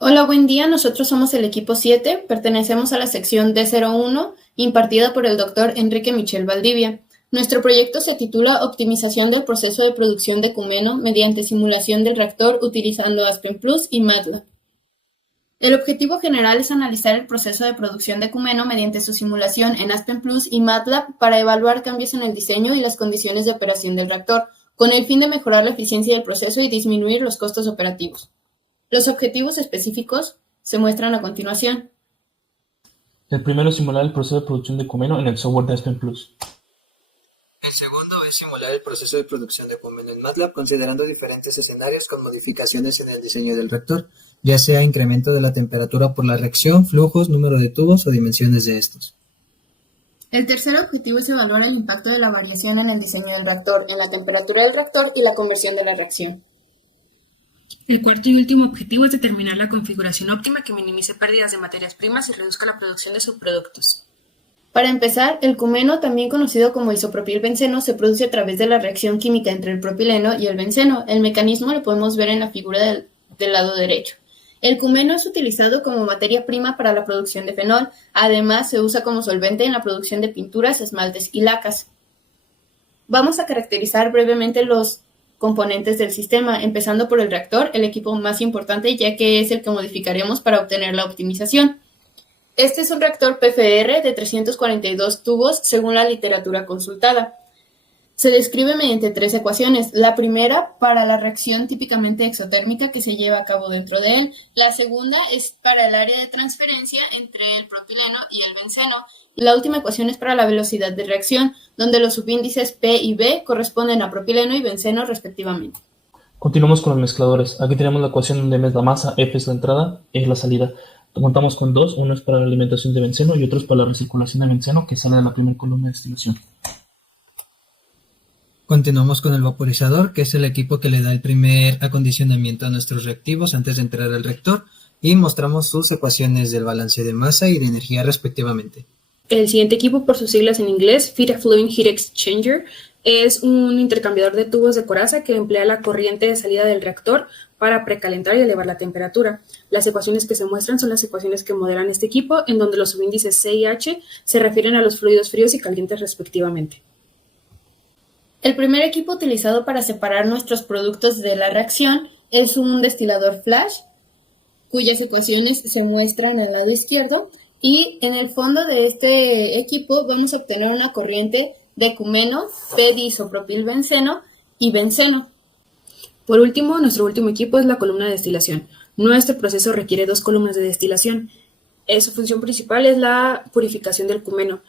Hola, buen día. Nosotros somos el equipo 7, pertenecemos a la sección D01, impartida por el doctor Enrique Michel Valdivia. Nuestro proyecto se titula Optimización del proceso de producción de Cumeno mediante simulación del reactor utilizando Aspen Plus y MATLAB. El objetivo general es analizar el proceso de producción de Cumeno mediante su simulación en Aspen Plus y MATLAB para evaluar cambios en el diseño y las condiciones de operación del reactor, con el fin de mejorar la eficiencia del proceso y disminuir los costos operativos. Los objetivos específicos se muestran a continuación. El primero es simular el proceso de producción de Comeno en el software de Aspen Plus. El segundo es simular el proceso de producción de Cumeno en MATLAB considerando diferentes escenarios con modificaciones en el diseño del reactor, ya sea incremento de la temperatura por la reacción, flujos, número de tubos o dimensiones de estos. El tercer objetivo es evaluar el impacto de la variación en el diseño del reactor, en la temperatura del reactor y la conversión de la reacción. El cuarto y último objetivo es determinar la configuración óptima que minimice pérdidas de materias primas y reduzca la producción de subproductos. Para empezar, el cumeno, también conocido como isopropilbenceno, se produce a través de la reacción química entre el propileno y el benceno. El mecanismo lo podemos ver en la figura del lado derecho. El cumeno es utilizado como materia prima para la producción de fenol. Además, se usa como solvente en la producción de pinturas, esmaltes y lacas. Vamos a caracterizar brevemente los componentes del sistema, empezando por el reactor, el equipo más importante, ya que es el que modificaremos para obtener la optimización. Este es un reactor PFR de 342 tubos según la literatura consultada. Se describe mediante tres ecuaciones. La primera para la reacción típicamente exotérmica que se lleva a cabo dentro de él. La segunda es para el área de transferencia entre el propileno y el benceno. La última ecuación es para la velocidad de reacción, donde los subíndices P y B corresponden a propileno y benceno respectivamente. Continuamos con los mezcladores. Aquí tenemos la ecuación donde M es la masa, F es la entrada, E es la salida. Contamos con dos, uno es para la alimentación de benceno y otro es para la recirculación de benceno que sale de la primera columna de destilación. Continuamos con el vaporizador, que es el equipo que le da el primer acondicionamiento a nuestros reactivos antes de entrar al reactor, y mostramos sus ecuaciones del balance de masa y de energía respectivamente. El siguiente equipo, por sus siglas en inglés, Feed Effluent Heat Exchanger, es un intercambiador de tubos de coraza que emplea la corriente de salida del reactor para precalentar y elevar la temperatura. Las ecuaciones que se muestran son las ecuaciones que modelan este equipo, en donde los subíndices C y H se refieren a los fluidos fríos y calientes respectivamente. El primer equipo utilizado para separar nuestros productos de la reacción es un destilador flash, cuyas ecuaciones se muestran al lado izquierdo, y en el fondo de este equipo vamos a obtener una corriente de cumeno, P-diisopropilbenceno y benceno. Por último, nuestro último equipo es la columna de destilación. Nuestro proceso requiere dos columnas de destilación. Su función principal es la purificación del cumeno.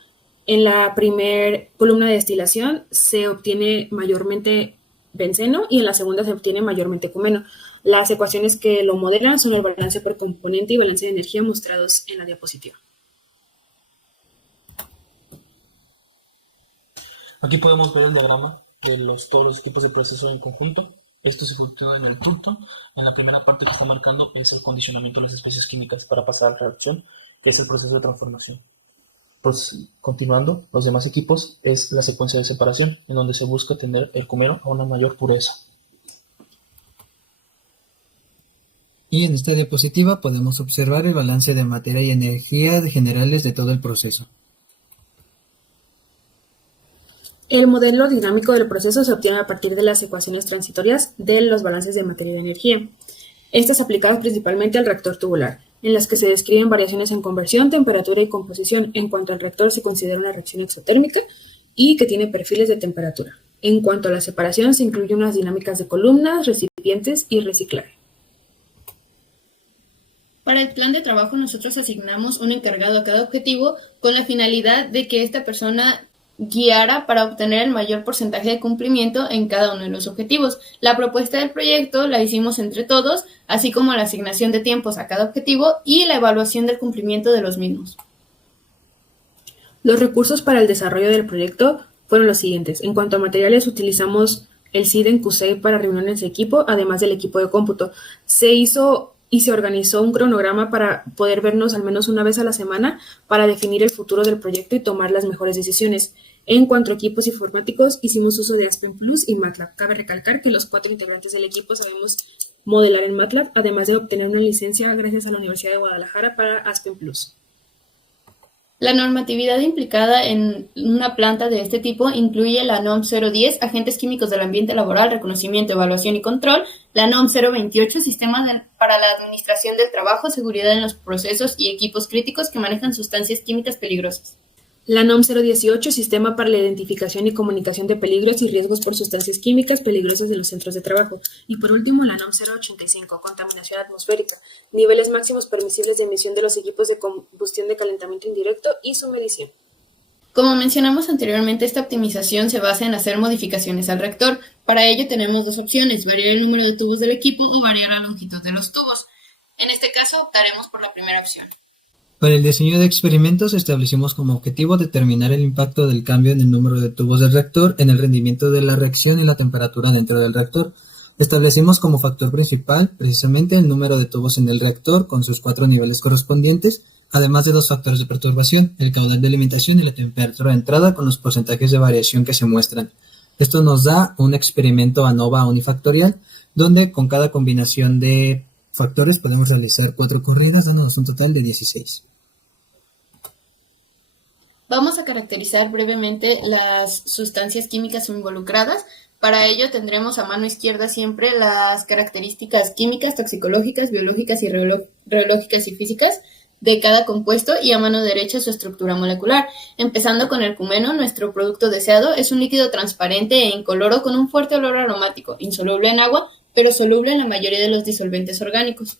En la primera columna de destilación se obtiene mayormente benceno y en la segunda se obtiene mayormente cumeno. Las ecuaciones que lo modelan son el balance por componente y balance de energía mostrados en la diapositiva. Aquí podemos ver el diagrama de todos los equipos de proceso en conjunto. Esto se funciona en el punto. En la primera parte que está marcando es el condicionamiento de las especies químicas para pasar a la reacción, que es el proceso de transformación. Pues, continuando, los demás equipos es la secuencia de separación, en donde se busca tener el cumeno a una mayor pureza. Y en esta diapositiva podemos observar el balance de materia y energía generales de todo el proceso. El modelo dinámico del proceso se obtiene a partir de las ecuaciones transitorias de los balances de materia y de energía. Estas aplicadas principalmente al reactor tubular, en las que se describen variaciones en conversión, temperatura y composición. En cuanto al reactor se considera una reacción exotérmica y que tiene perfiles de temperatura. En cuanto a la separación se incluyen unas dinámicas de columnas, recipientes y reciclaje. Para el plan de trabajo nosotros asignamos un encargado a cada objetivo con la finalidad de que esta persona guiara para obtener el mayor porcentaje de cumplimiento en cada uno de los objetivos. La propuesta del proyecto la hicimos entre todos, así como la asignación de tiempos a cada objetivo y la evaluación del cumplimiento de los mismos. Los recursos para el desarrollo del proyecto fueron los siguientes. En cuanto a materiales, utilizamos el SID en QC para reuniones de equipo, además del equipo de cómputo. Se hizo y se organizó un cronograma para poder vernos al menos una vez a la semana para definir el futuro del proyecto y tomar las mejores decisiones. En cuanto a equipos informáticos, hicimos uso de Aspen Plus y MATLAB. Cabe recalcar que los 4 integrantes del equipo sabemos modelar en MATLAB, además de obtener una licencia gracias a la Universidad de Guadalajara para Aspen Plus. La normatividad implicada en una planta de este tipo incluye la NOM 010, Agentes Químicos del Ambiente Laboral, Reconocimiento, Evaluación y Control, la NOM 028, Sistemas para la Administración del Trabajo, Seguridad en los Procesos y Equipos Críticos que manejan sustancias químicas peligrosas. La NOM 018, Sistema para la Identificación y Comunicación de Peligros y Riesgos por Sustancias Químicas Peligrosas en los Centros de Trabajo. Y por último, la NOM 085, Contaminación Atmosférica, Niveles Máximos Permisibles de Emisión de los Equipos de Combustión de Calentamiento Indirecto y su medición. Como mencionamos anteriormente, esta optimización se basa en hacer modificaciones al reactor. Para ello tenemos dos opciones, variar el número de tubos del equipo o variar la longitud de los tubos. En este caso optaremos por la primera opción. Para el diseño de experimentos establecimos como objetivo determinar el impacto del cambio en el número de tubos del reactor en el rendimiento de la reacción y la temperatura dentro del reactor. Establecimos como factor principal precisamente el número de tubos en el reactor con sus 4 niveles correspondientes, además de 2 factores de perturbación, el caudal de alimentación y la temperatura de entrada con los porcentajes de variación que se muestran. Esto nos da un experimento ANOVA unifactorial, donde con cada combinación de factores podemos realizar 4 corridas, dándonos un total de 16. Vamos a caracterizar brevemente las sustancias químicas involucradas. Para ello tendremos a mano izquierda siempre las características químicas, toxicológicas, biológicas y reológicas y físicas de cada compuesto y a mano derecha su estructura molecular. Empezando con el cumeno, nuestro producto deseado es un líquido transparente e incoloro con un fuerte olor aromático, insoluble en agua, pero soluble en la mayoría de los disolventes orgánicos.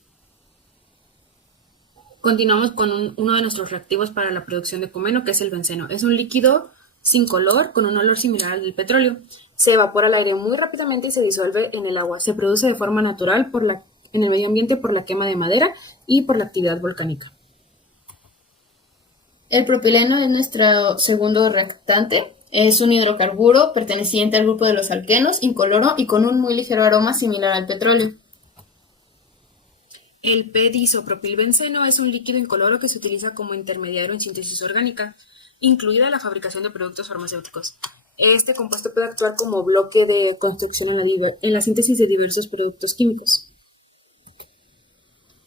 Continuamos con uno de nuestros reactivos para la producción de cumeno, que es el benceno. Es un líquido sin color, con un olor similar al del petróleo. Se evapora al aire muy rápidamente y se disuelve en el agua. Se produce de forma natural en el medio ambiente por la quema de madera y por la actividad volcánica. El propileno es nuestro segundo reactante. Es un hidrocarburo perteneciente al grupo de los alquenos, incoloro y con un muy ligero aroma similar al petróleo. El p-disopropilbenceno es un líquido incoloro que se utiliza como intermediario en síntesis orgánica, incluida la fabricación de productos farmacéuticos. Este compuesto puede actuar como bloque de construcción en la síntesis de diversos productos químicos.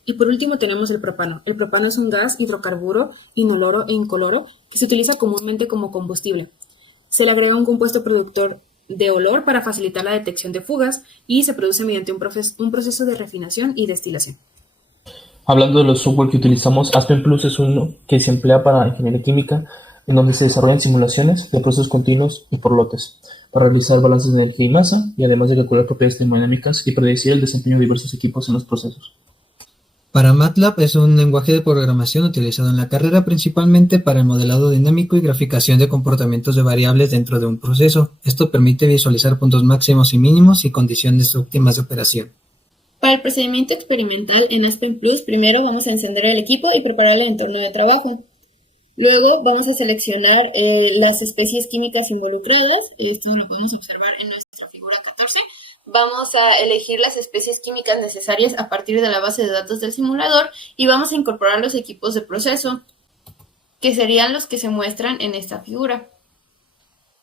Y por último tenemos el propano. El propano es un gas hidrocarburo inoloro e incoloro que se utiliza comúnmente como combustible. Se le agrega un compuesto productor de olor para facilitar la detección de fugas y se produce mediante un proceso de refinación y destilación. Hablando de los software que utilizamos, Aspen Plus es uno que se emplea para ingeniería química, en donde se desarrollan simulaciones de procesos continuos y por lotes, para realizar balances de energía y masa, y además de calcular propiedades termodinámicas y predecir el desempeño de diversos equipos en los procesos. Para MATLAB es un lenguaje de programación utilizado en la carrera principalmente para el modelado dinámico y graficación de comportamientos de variables dentro de un proceso. Esto permite visualizar puntos máximos y mínimos y condiciones óptimas de operación. Para el procedimiento experimental en Aspen Plus, primero vamos a encender el equipo y preparar el entorno de trabajo. Luego vamos a seleccionar las especies químicas involucradas. Esto lo podemos observar en nuestra figura 14. Vamos a elegir las especies químicas necesarias a partir de la base de datos del simulador y vamos a incorporar los equipos de proceso, que serían los que se muestran en esta figura.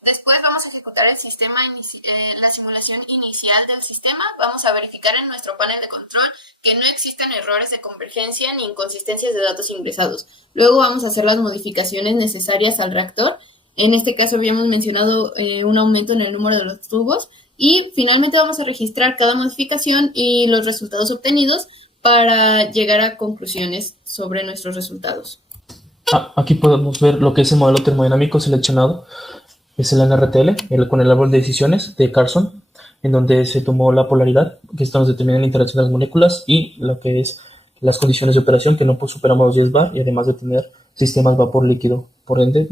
Después vamos a ejecutar la simulación inicial del sistema. Vamos a verificar en nuestro panel de control que no existan errores de convergencia ni inconsistencias de datos ingresados. Luego vamos a hacer las modificaciones necesarias al reactor. En este caso habíamos mencionado un aumento en el número de los tubos. Y finalmente vamos a registrar cada modificación y los resultados obtenidos para llegar a conclusiones sobre nuestros resultados. Aquí podemos ver lo que es el modelo termodinámico seleccionado. Es el NRTL, con el árbol de decisiones de Carson, en donde se tomó la polaridad, que esto nos determina la interacción de las moléculas, y lo que es las condiciones de operación, que no superamos los 10 bar, y además de tener sistemas vapor-líquido. Por ende,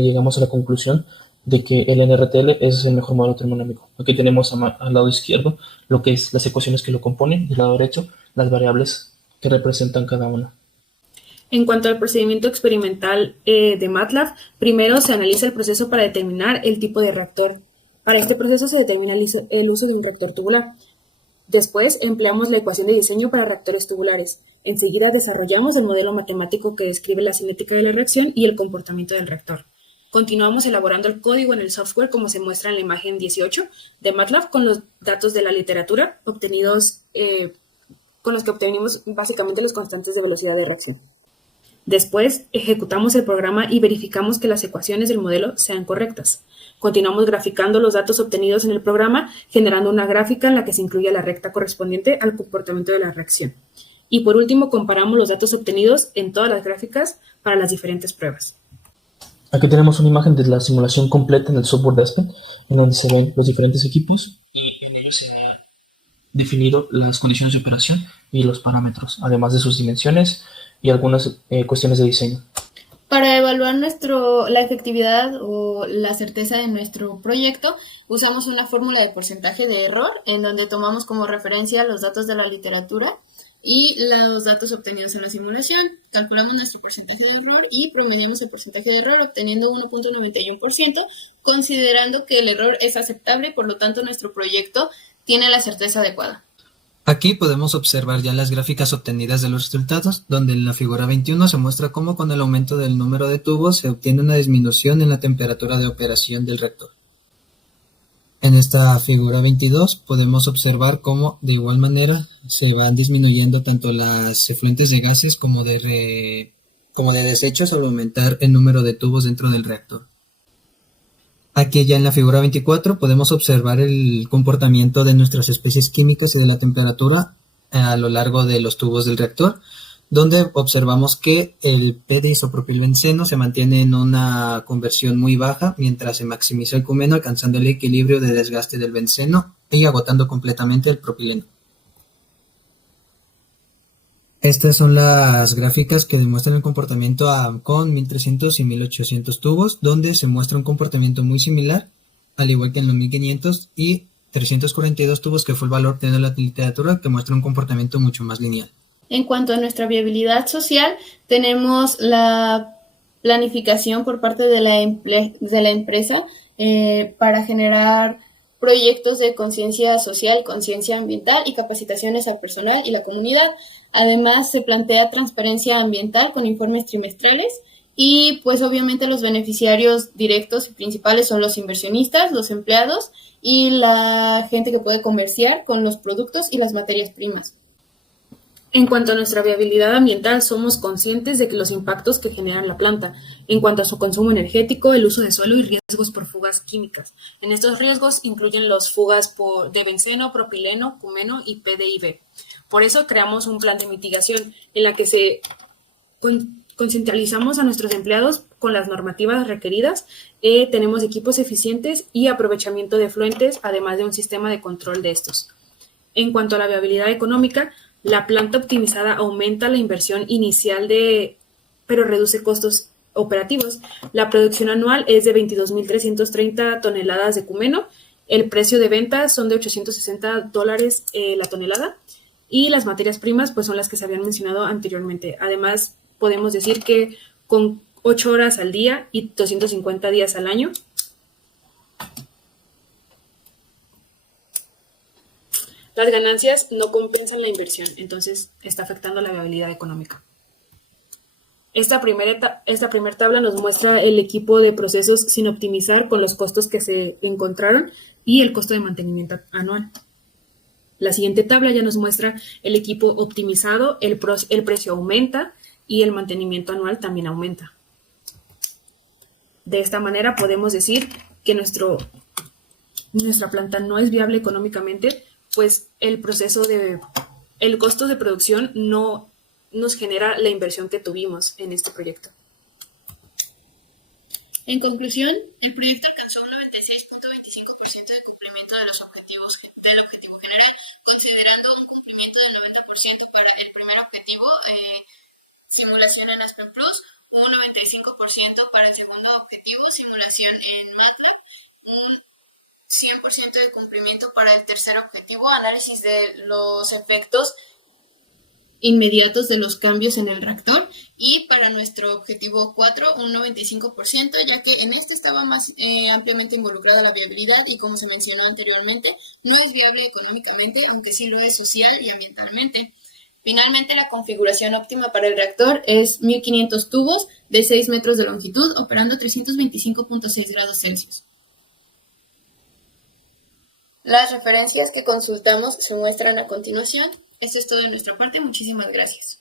llegamos a la conclusión de que el NRTL es el mejor modelo termodinámico. Aquí tenemos al lado izquierdo lo que es las ecuaciones que lo componen, del lado derecho las variables que representan cada una. En cuanto al procedimiento experimental de MATLAB, primero se analiza el proceso para determinar el tipo de reactor. Para este proceso se determina el uso de un reactor tubular. Después empleamos la ecuación de diseño para reactores tubulares. Enseguida desarrollamos el modelo matemático que describe la cinética de la reacción y el comportamiento del reactor. Continuamos elaborando el código en el software como se muestra en la imagen 18 de MATLAB con los datos de la literatura obtenidos, con los que obtenimos básicamente los constantes de velocidad de reacción. Después, ejecutamos el programa y verificamos que las ecuaciones del modelo sean correctas. Continuamos graficando los datos obtenidos en el programa, generando una gráfica en la que se incluye la recta correspondiente al comportamiento de la reacción. Y por último, comparamos los datos obtenidos en todas las gráficas para las diferentes pruebas. Aquí tenemos una imagen de la simulación completa en el software de Aspen, en donde se ven los diferentes equipos y en ellos se ha definido las condiciones de operación y los parámetros, además de sus dimensiones y algunas cuestiones de diseño. Para evaluar la efectividad o la certeza de nuestro proyecto, usamos una fórmula de porcentaje de error en donde tomamos como referencia los datos de la literatura y los datos obtenidos en la simulación. Calculamos nuestro porcentaje de error y promediamos el porcentaje de error obteniendo 1.91%, considerando que el error es aceptable y por lo tanto nuestro proyecto tiene la certeza adecuada. Aquí podemos observar ya las gráficas obtenidas de los resultados, donde en la figura 21 se muestra cómo con el aumento del número de tubos se obtiene una disminución en la temperatura de operación del reactor. En esta figura 22 podemos observar cómo de igual manera se van disminuyendo tanto las efluentes de gases como de desechos al aumentar el número de tubos dentro del reactor. Aquí ya en la figura 24 podemos observar el comportamiento de nuestras especies químicas y de la temperatura a lo largo de los tubos del reactor, donde observamos que el P de isopropilbenceno se mantiene en una conversión muy baja mientras se maximiza el cumeno alcanzando el equilibrio de desgaste del benceno y agotando completamente el propileno. Estas son las gráficas que demuestran el comportamiento con 1300 y 1800 tubos, donde se muestra un comportamiento muy similar, al igual que en los 1500 y 342 tubos, que fue el valor obtenido en la literatura, que muestra un comportamiento mucho más lineal. En cuanto a nuestra viabilidad social, tenemos la planificación por parte de la empresa para generar proyectos de conciencia social, conciencia ambiental y capacitaciones al personal y la comunidad. Además, se plantea transparencia ambiental con informes trimestrales y pues obviamente los beneficiarios directos y principales son los inversionistas, los empleados y la gente que puede comerciar con los productos y las materias primas. En cuanto a nuestra viabilidad ambiental, somos conscientes de que los impactos que genera la planta, en cuanto a su consumo energético, el uso de suelo y riesgos por fugas químicas. En estos riesgos incluyen las fugas de benceno, propileno, cumeno y PDIB. Por eso creamos un plan de mitigación en la que concientizamos a nuestros empleados con las normativas requeridas, tenemos equipos eficientes y aprovechamiento de efluentes, además de un sistema de control de estos. En cuanto a la viabilidad económica, la planta optimizada aumenta la inversión inicial pero reduce costos operativos. La producción anual es de 22.330 toneladas de cumeno. El precio de venta son de $860 la tonelada. Y las materias primas pues son las que se habían mencionado anteriormente. Además, podemos decir que con 8 horas al día y 250 días al año, las ganancias no compensan la inversión, entonces está afectando la viabilidad económica. Esta primera tabla nos muestra el equipo de procesos sin optimizar con los costos que se encontraron y el costo de mantenimiento anual. La siguiente tabla ya nos muestra el equipo optimizado, el precio aumenta y el mantenimiento anual también aumenta. De esta manera podemos decir que nuestra planta no es viable económicamente, pues el costo de producción no nos genera la inversión que tuvimos en este proyecto. En conclusión, el proyecto alcanzó un 96.25% de cumplimiento de los objetivos del objetivo general, considerando un cumplimiento del 90% para el primer objetivo, simulación en Aspen Plus, un 95% para el segundo objetivo, simulación en MATLAB, un 100% de cumplimiento para el tercer objetivo, análisis de los efectos inmediatos de los cambios en el reactor, y para nuestro objetivo 4 un 95%, ya que en este estaba más ampliamente involucrada la viabilidad y como se mencionó anteriormente, no es viable económicamente, aunque sí lo es social y ambientalmente. Finalmente, la configuración óptima para el reactor es 1500 tubos de 6 metros de longitud, operando a 325.6 grados Celsius. Las referencias que consultamos se muestran a continuación. Esto es todo de nuestra parte. Muchísimas gracias.